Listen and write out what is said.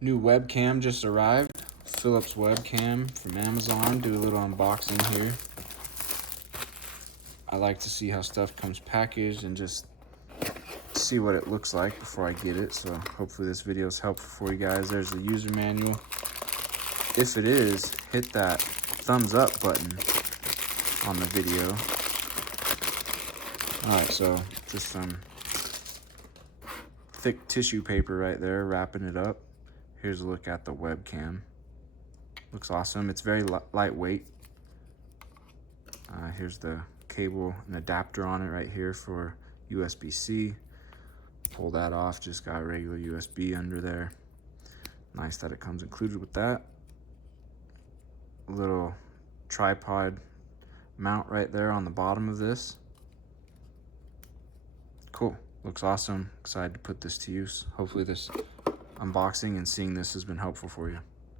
New webcam just arrived. Philips webcam from Amazon. Do a little unboxing here. I like to see how stuff comes packaged and just see what it looks like before I get it. So hopefully this video is helpful for you guys. There's the user manual. If it is, hit that thumbs up button on the video. All right, so just some thick tissue paper right there, wrapping it up. Here's a look at the webcam. Looks awesome. It's very lightweight. Here's the cable and adapter on it right here for USB-C. Pull that off, just got a regular USB under there. Nice that it comes included with that. A little tripod mount right there on the bottom of this. Cool, looks awesome. Excited to put this to use. Hopefully this unboxing and seeing this has been helpful for you.